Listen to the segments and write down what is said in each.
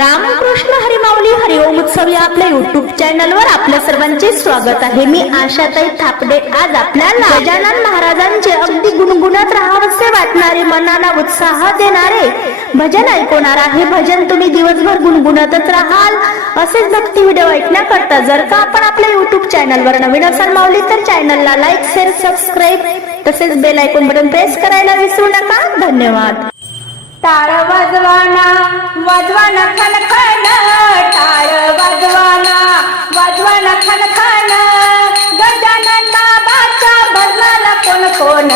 रामकृष्ण हरिमावली हरिओम उत्सव या आपल्या युट्यूब चॅनलवर आपल्या सर्वांचे स्वागत आहे. मी आशाताई थापडे. आज आपल्याला गजानन महाराजांचे अगदी गुणगुणत राहावसे वाटणारे मनाला उत्साह देणारे भजन ऐकवणार आहे. भजन तुम्ही दिवसभर गुणगुणतच राहाल असेच भक्ती व्हिडिओ ऐकण्याकरता जर का आपण आपल्या युट्यूब चॅनलवर नवीन असाल माऊली तर चॅनलला लाईक शेअर सबस्क्राईब तसेच बेल ऐकून बटन प्रेस करायला विसरू नका. धन्यवाद. टाळ वाजवाना वाजवाना खनखन टाळ वाजवाना वाजवाना खनखन. गजानन बाबाचा बदलाला कोण कोण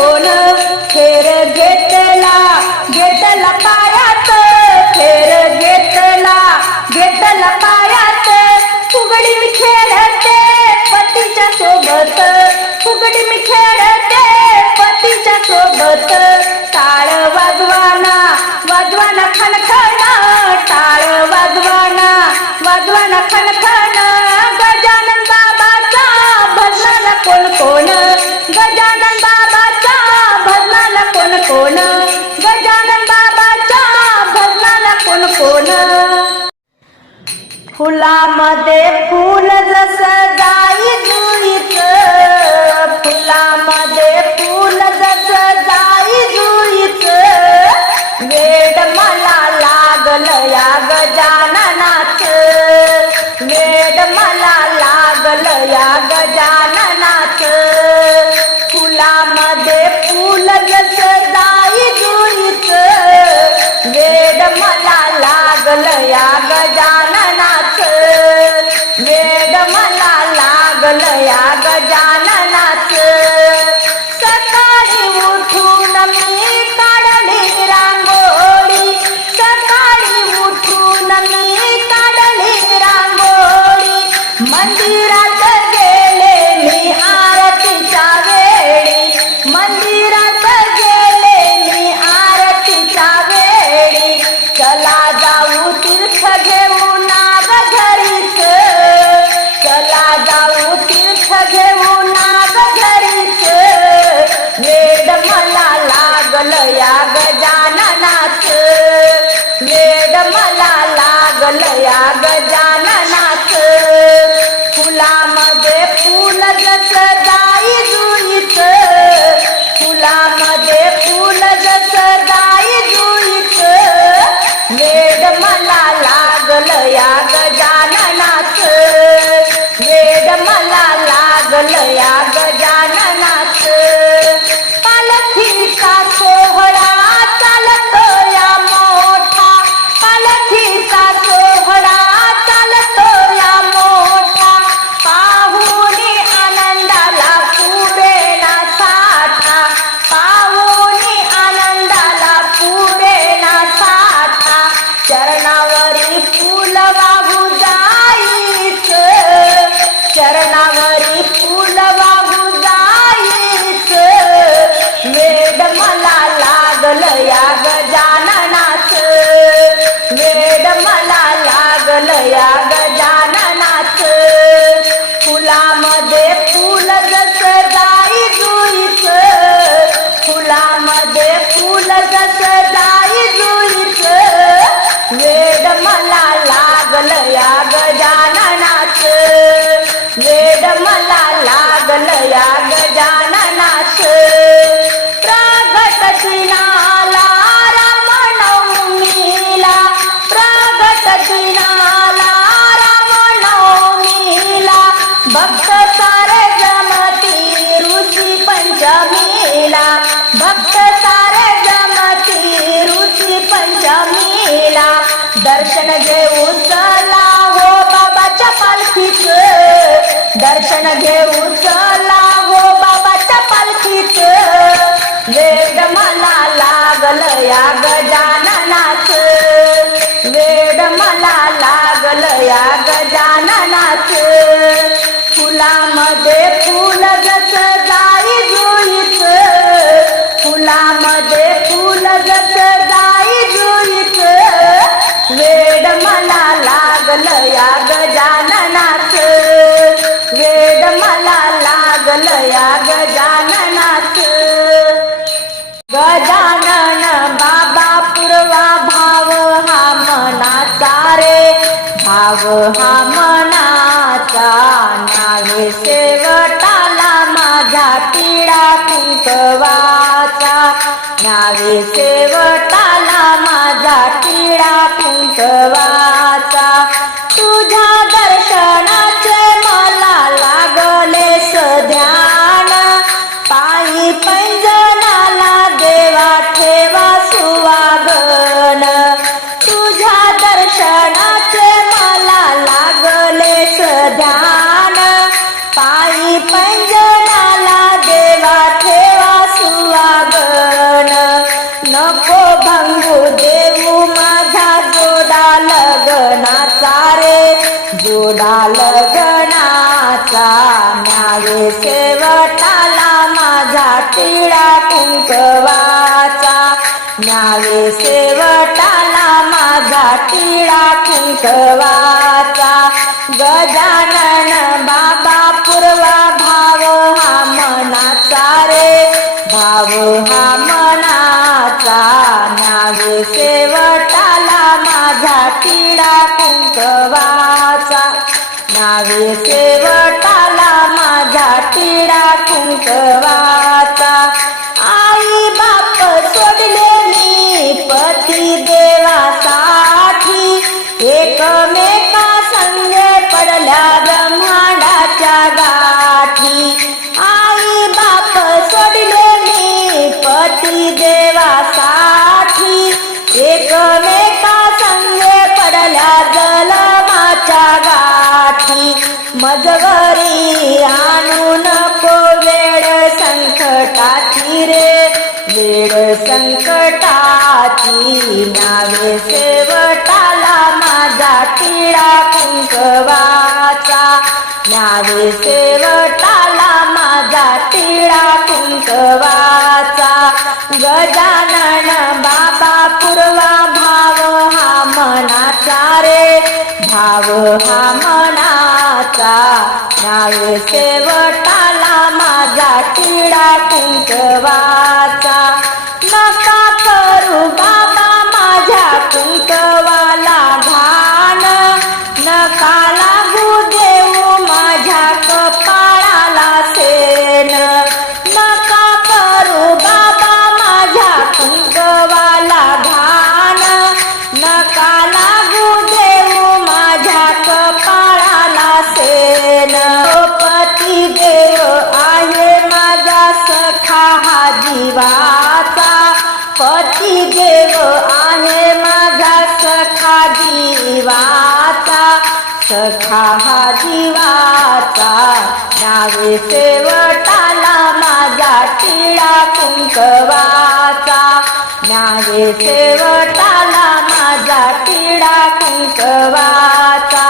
कोण? फेर घेतला घेतला पायात. फेर घेतला घेतला पायात. फुगडी मी खेळते पतीच्या सोबत. फुगडी मी खेळते पतीच्या सोबत. टाळ वाजवाना वाजवाना खणखणा. कोण? गजानन बाबाच्या भजनाला कोण कोण? फुलामध्ये फुल जस जाई 乐呀。या गजाननाच फुलामध्ये फुल जस जाई जुईच फुलामध्ये फुल जस जाई जुईच वेद मला लागलया गजाननाच वेद मला लागलया ग दर्शन घेऊन चला हो बाबाच्या पालखीच वेद मला लागल या गजाननाच वेद मला लागल या गजाननाच फुलामध्ये फुल जस जा नावे शेवटाला नको भंगू देऊ माझा जोडा लगनाचा रे. जोडा लगनाचा नावे शेवटाला माझा टिळा कुंकवाचा. नावे शेवटाला माझा टिळा कुंकवाचा. गजानन बाबा पूर्वा भाव हा मनाचा रे. भाव हा मजवरी आणू नको वेळ संकटाची रे. वेळ संकटाची नावे सेवटाला माझा तिळा कुंकवाचा. नावे सेवटाला माझा तिळा कुंकवाचा. गजानन बाबा पूर्वा भाव हा मनाचा रे. भाव हा माझा नाही शेवटाला माझा किडा कुंकवाचा सखा हा जीवाचा नावे शेवटाला माझा टिळा कुंकवाचा. नावे सेवटाला माझा टिळा कुंकवाचा.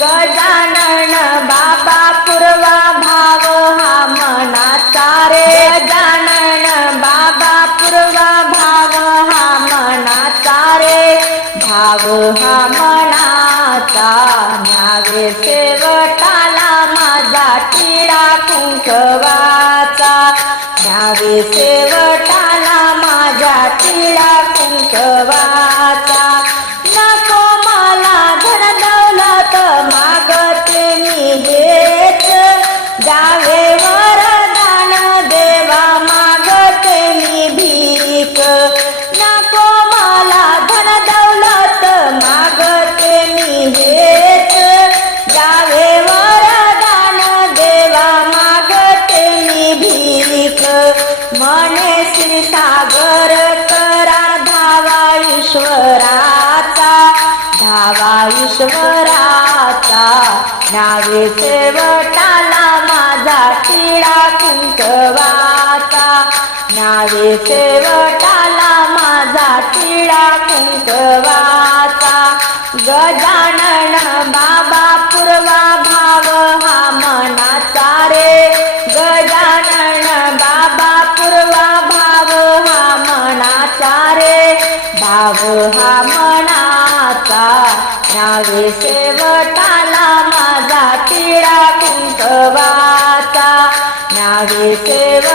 गजानन बाबा पूर्वा भाव हा मनाचा रे. गजानन बाबा पूर्वा भाव हा मनाचा रे. भाव हा मनाचा नावे शेवटाला माझा टिळा कुंकवाचा. न्यावे शेवटाला माझ्या टिळा कुंकवा ईश्वराचा नावे शेवटाला माझा टिळा कुंकवाचा. नावे शेवटाला माझा टिळा कुंकवाचा. गजानन बा Okay.